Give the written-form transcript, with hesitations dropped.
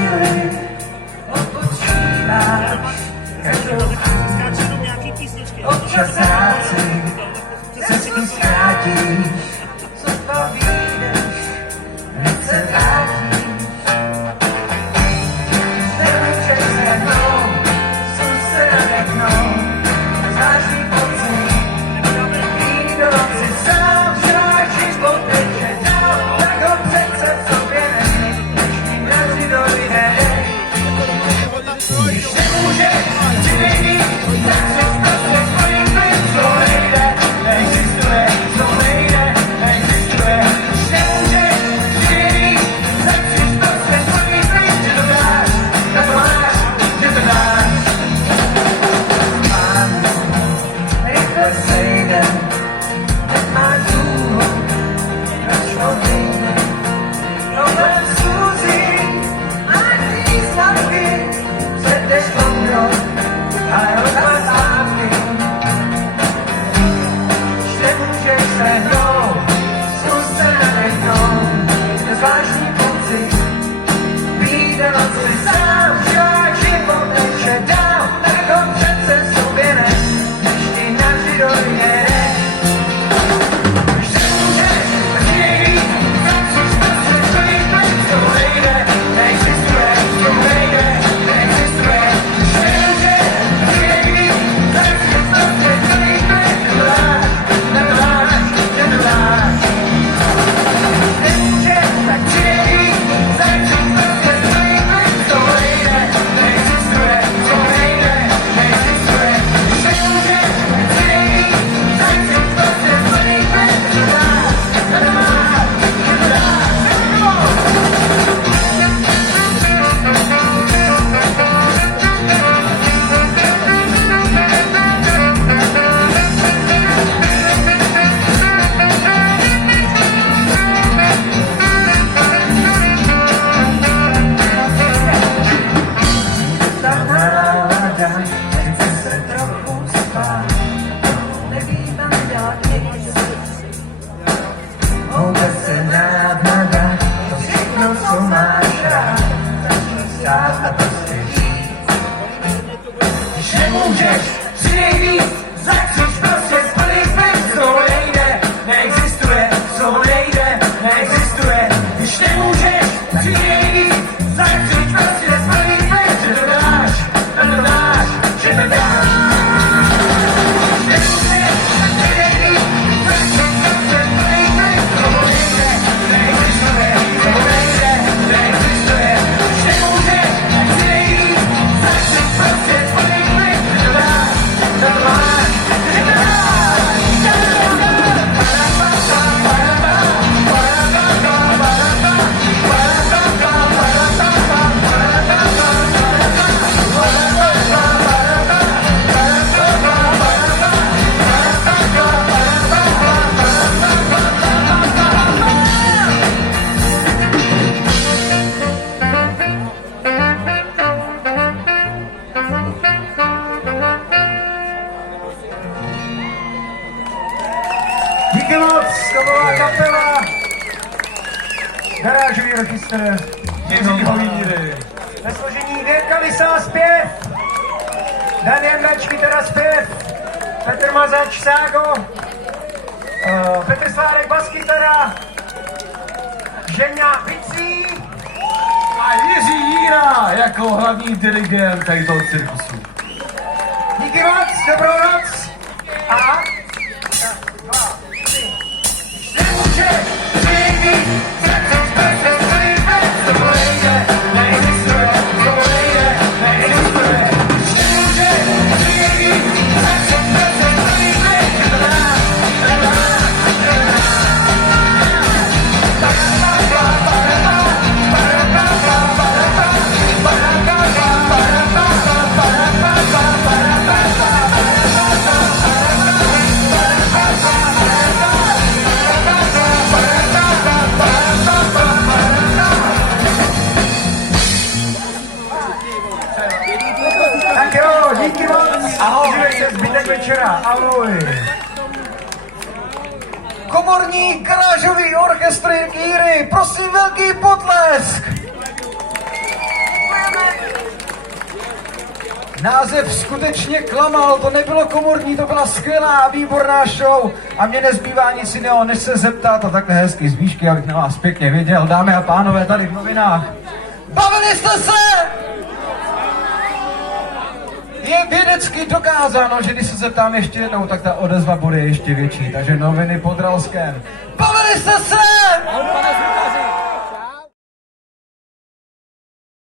chvíli odpočíváš, každou občas ráci cestu zkrátíš, sotva vyjdeš, hned se vrátíš. Nemůžeš se mnou, zkus se nadechnout, zvláštní pocit, jít do noci sám, žáč život teče dál, tak ho přece v sobě nechci, než mi mezi dojde. Když nemůžeš si nejít, tak si prostě svojím klid, co nejde, neexistuje, co nejde, neexistuje. Když nemůžeš si nejít, tak si prostě svojím klid, že to dáš, tak to máš, že to dáš. Pánu, rychle sejde, teď máš důvod, proč odejde. Problém zůzí, máš jiný slavky, předeš dobro, ale rozpad zpátky. Když nemůžeš se hnout, zkus se nadechnout, je zvláštní pocit, vyjde noci sám, žák život teče dál, tak ho přece v sobě ne, než ti navždy dojde. Když nemůžeš si nejít, tak si prostě svojím klid, co nejde, neexistuje, co nejde, neexistuje. Když nemůžeš si nejít, tak si prostě svojím klid, že to dáš, že to dáš, že to dáš. Nemůžeš tak si nejít, tak si prostě svojím klid, co nejde, neexistuje, co nejde, neexistuje. Když nemůžeš si nejít, tak si prostě svojím klid, že to dáš, že to máš, že to dáš. Ta nálada, chce se trochu spát, nevím, dělat nic. Hoube se návnada, to všechno, co máš rád, začni stát a prostě žít. Když nemůžeš si nejvíc, začneš prostě splnit svět, co nejde, neexistuje, co nejde, neexistuje. Když nemůžeš si nejvíc, začneš prostě splnit svět, že to dáš, že to dáš, že to dáš. Když nemůžeš si nejvíc, začneš prostě splnit svět, co nejde, neexistuje, co nejde, neexistuje. Když nemůžeš si nejvíc, začneš prostě splnit svět, že to dáš, že to máš, že to dáš. Díky moc, to byla kapela. Garážový orchestr Jiřího Víry. Ve složení Věrka Vysá zpěv, Daniel Meč kytara zpěv, Petr Mazač ságo, Petr Sládek bas kytara, Ženя bicí A Jiří Jíra jako hlavní dirigent tady toho cirkusu. Díky moc, dobrou noc. A nemůžeš přijít, začneš prostě svůj věc, to nejde, neexistuje, to nejde, neexistuje. Nemůžeš přijít, začneš prostě svůj věc, že to dáš, že to dáš, že to dáš. Tak jo, díky moc. Ahoj. Užívej se zbytek večera. Ahoj. Komorní garážový orchestr Jirky Jíry. Prosím, velký potlesk. Název skutečně klamal, to nebylo komorní, to byla skvělá, výborná show a mě nezbývá nic jiného, než se zeptat a takhle hezky z výšky, abych na vás pěkně viděl, dámy a pánové, tady v novinách. Bavili jste se? Je vědecky dokázáno, že když se zeptám ještě jednou, tak ta odezva bude ještě větší, takže noviny pod Ralskem. Bavili jste se?